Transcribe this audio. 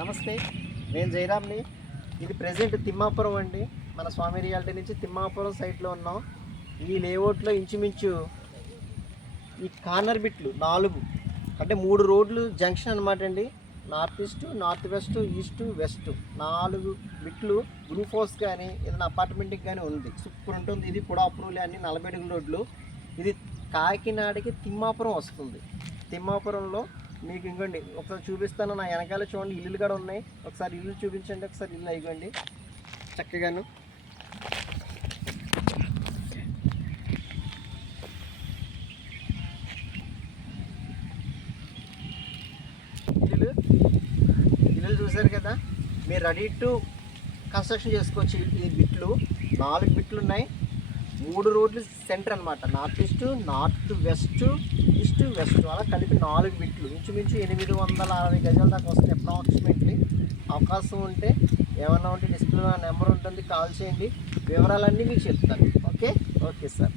నమస్తే, నేను జయరామ్ని. ఇది ప్రెజెంట్ తిమ్మాపురం అండి. మన స్వామి రియాలిటీ నుంచి తిమ్మాపురం సైట్లో ఉన్నాం. ఈ లేఅవుట్లో ఇంచుమించు ఈ కార్నర్ బిట్లు 4 అంటే 3 రోడ్లు జంక్షన్ అనమాట అండి. North east, north west, east west 4 బిట్లు గ్రూప్ హౌస్ కానీ ఏదైనా అపార్ట్మెంట్కి కానీ ఉంది. సూపర్ ఉంటుంది. ఇది కూడా అప్రూవల్ అన్ని 40 అడుగుల రోడ్లు. ఇది కాకినాడకి తిమ్మాపురం వస్తుంది. తిమ్మాపురంలో మీకు ఇంకోండి ఒకసారి చూపిస్తాను. నా వెనకాల చూడండి ఇల్లులు కూడా ఉన్నాయి. ఒకసారి ఇల్లు చూపించండి. ఒకసారి ఇల్లు అయిపోండి చక్కగాను. ఇల్లు చూసారు కదా, మీరు రెడీ టు కన్స్ట్రక్షన్ చేసుకోవచ్చు. ఈ బిట్లు 4 బిట్లు ఉన్నాయి. 3 రోడ్లు సెంటర్ అనమాట. North east, north west, east west అలా కలిపి 4 బిట్లు ఇంచుమించు 860 గజాల దాకా వస్తుంది అప్రాక్సిమేట్లీ. అవకాశం ఉంటే ఏమన్నా ఉంటే డిస్ప్లేలో నెంబర్ ఉంటుంది, కాల్ చేయండి. వివరాలన్నీ మీకు చెప్తాను. Okay sir.